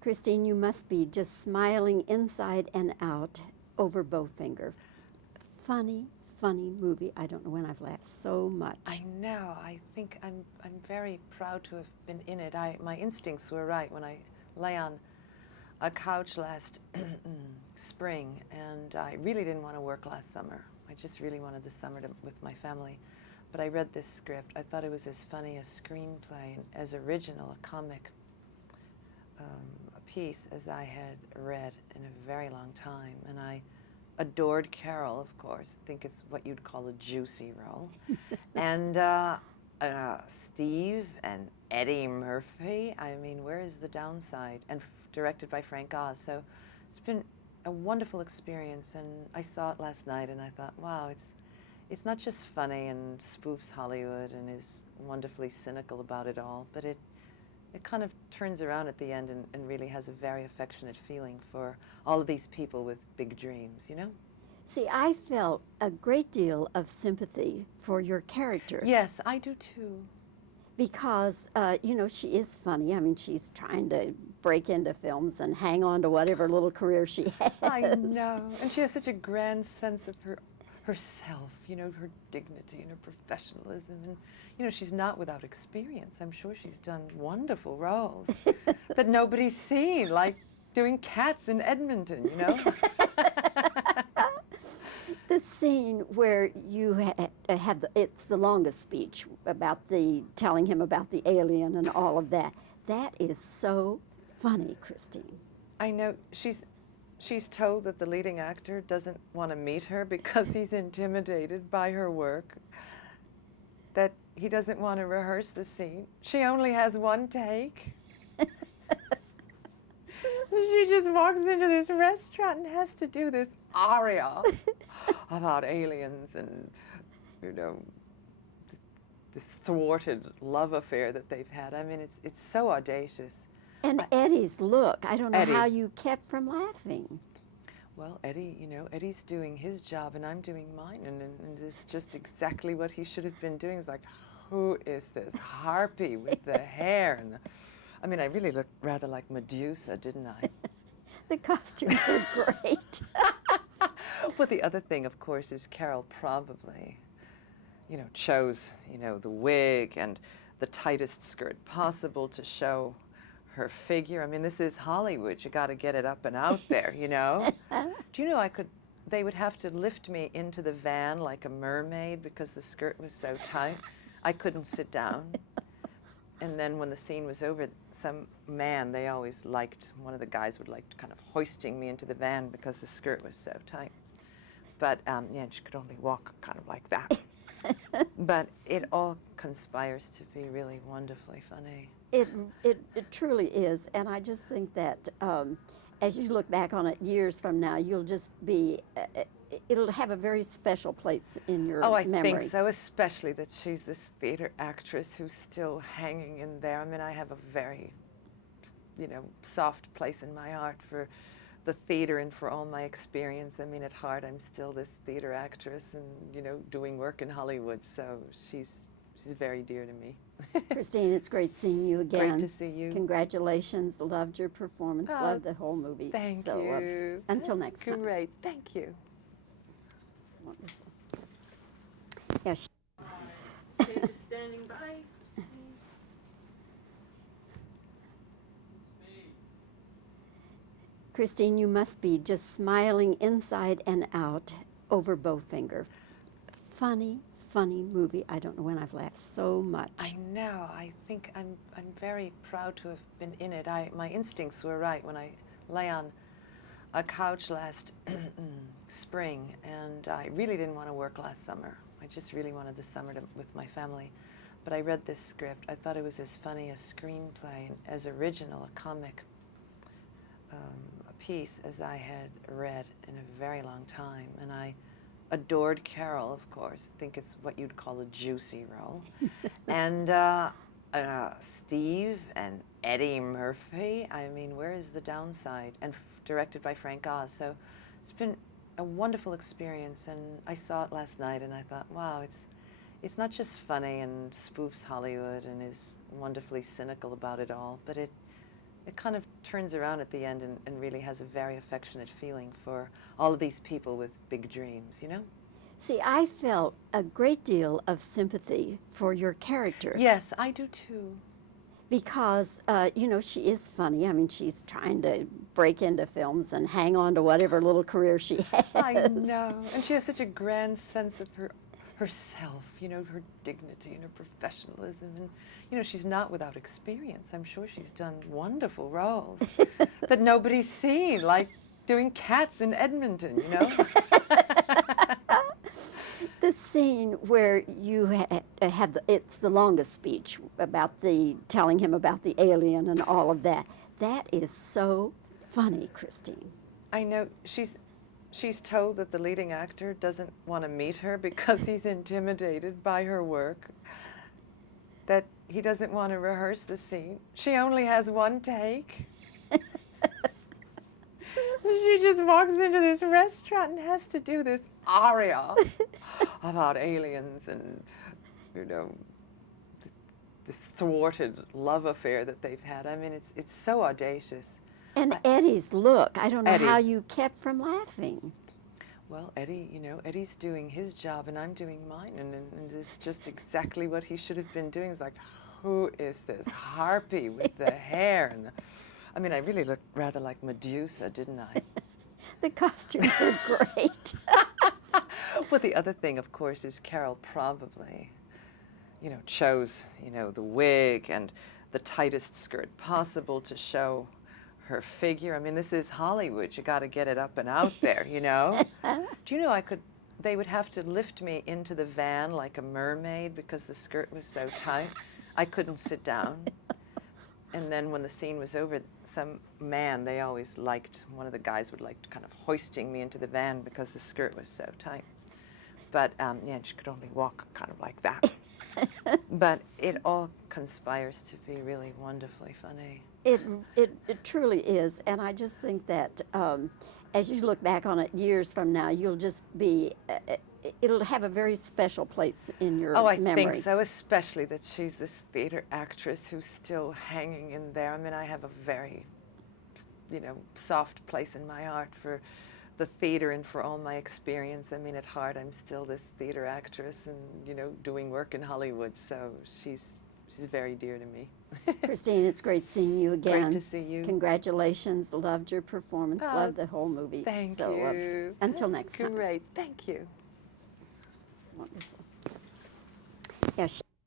Christine, you must be just smiling inside and out over Bowfinger. Funny, funny movie. I don't know when I've laughed so much. I know. I think I'm very proud to have been in it. My instincts were right when I lay on a couch last spring, and I really didn't want to work last summer. I just really wanted the summer with my family. But I read this script. I thought it was as funny a screenplay and as original a comic a piece as I had read in a very long time. And I adored Carol, of course. I think it's what you'd call a juicy role. And Steve and Eddie Murphy. I mean, where is the downside? And directed by Frank Oz. So it's been a wonderful experience. And I saw it last night and I thought, wow, it's not just funny and spoofs Hollywood and is wonderfully cynical about it all, but it kind of turns around at the end and really has a very affectionate feeling for all of these people with big dreams, you know? See, I felt a great deal of sympathy for your character. Yes, I do too. Because, you know, she is funny. I mean, she's trying to break into films and hang on to whatever little career she has. I know. And she has such a grand sense of herself, you know, her dignity and her professionalism. And, you know, she's not without experience. I'm sure she's done wonderful roles that nobody's seen, like doing Cats in Edmonton, you know? The scene where you had it's the longest speech about telling him about the alien and all of that. That is so funny, Christine. I know. She's told that the leading actor doesn't want to meet her because he's intimidated by her work, that he doesn't want to rehearse the scene. She only has one take. She just walks into this restaurant and has to do this aria about aliens and, you know, this thwarted love affair that they've had. I mean, it's so audacious. And Eddie's look, I don't know Eddie. how you kept from laughing. Well, Eddie, you know, Eddie's doing his job and I'm doing mine, and it's just exactly what he should have been doing. It's like, who is this harpy with the hair? And I mean, I really looked rather like Medusa, didn't I? The costumes are great. Well, the other thing, of course, is Carol probably, you know, chose, you know, the wig and the tightest skirt possible to show her figure. I mean, this is Hollywood. You got to get it up and out there, you know? Do you know they would have to lift me into the van like a mermaid because the skirt was so tight. I couldn't sit down. And then when the scene was over, some man, one of the guys would like kind of hoisting me into the van because the skirt was so tight. But, yeah, she could only walk kind of like that. But it all conspires to be really wonderfully funny. It truly is, and I just think that as you look back on it years from now, you'll just be, it'll have a very special place in your memory. Oh, I think so, especially that she's this theater actress who's still hanging in there. I mean, I have a very, you know, soft place in my heart for the theater and for all my experience. I mean, at heart, I'm still this theater actress and, you know, doing work in Hollywood, so she's very dear to me. Christine, it's great seeing you again. Great to see you. Congratulations. Loved your performance. Loved the whole movie. Thank so, you. Until next time. Great. Thank you. Wonderful. Yeah. Just standing by. Christine, you must be just smiling inside and out over Bowfinger. Funny, funny movie. I don't know when I've laughed so much. I know. I think I'm very proud to have been in it. My instincts were right when I lay on a couch last spring, and I really didn't want to work last summer. I just really wanted the summer with my family. But I read this script. I thought it was as funny a screenplay and as original a comic a piece as I had read in a very long time. And I adored Carol, of course. I think it's what you'd call a juicy role. And Steve and Eddie Murphy. I mean, where is the downside? And directed by Frank Oz. So it's been a wonderful experience. And I saw it last night and I thought, wow, it's not just funny and spoofs Hollywood and is wonderfully cynical about it all, but it it kind of turns around at the end and really has a very affectionate feeling for all of these people with big dreams, you know? See, I felt a great deal of sympathy for your character. Yes, I do too. Because, you know, she is funny. I mean, she's trying to break into films and hang on to whatever little career she has. I know. And she has such a grand sense of herself, you know, her dignity and her professionalism. And, you know, she's not without experience. I'm sure she's done wonderful roles that nobody's seen, like doing Cats in Edmonton, you know? The scene where you had it's the longest speech about telling him about the alien and all of that. That is so funny, Christine. I know. She's told that the leading actor doesn't want to meet her because he's intimidated by her work, that he doesn't want to rehearse the scene. She only has one take. She just walks into this restaurant and has to do this aria about aliens and, you know, this thwarted love affair that they've had. I mean, it's so audacious. And Eddie's look, I don't know Eddie. how you kept from laughing. Well, Eddie, you know, Eddie's doing his job and I'm doing mine, and it's just exactly what he should have been doing. It's like, who is this harpy with the hair? And I mean, I really looked rather like Medusa, didn't I? The costumes are great. Well, the other thing, of course, is Carol probably, you know, chose, you know, the wig and the tightest skirt possible to show her figure. I mean, this is Hollywood. You got to get it up and out there, you know? Do you know they would have to lift me into the van like a mermaid because the skirt was so tight. I couldn't sit down. And then when the scene was over, some man, one of the guys would like to kind of hoisting me into the van because the skirt was so tight. But yeah, she could only walk kind of like that. But it all conspires to be really wonderfully funny. It truly is, and I just think that as you look back on it years from now, you'll just be, it'll have a very special place in your memory. Oh, I think so, especially that she's this theater actress who's still hanging in there. I mean, I have a very, you know, soft place in my heart for the theater and for all my experience. I mean, at heart, I'm still this theater actress and, you know, doing work in Hollywood, so she's very dear to me. Christine, it's great seeing you again. Great to see you. Congratulations. Loved your performance. Oh, loved the whole movie. Thank so, you. Until next time. Great. Thank you. Wonderful. Yeah.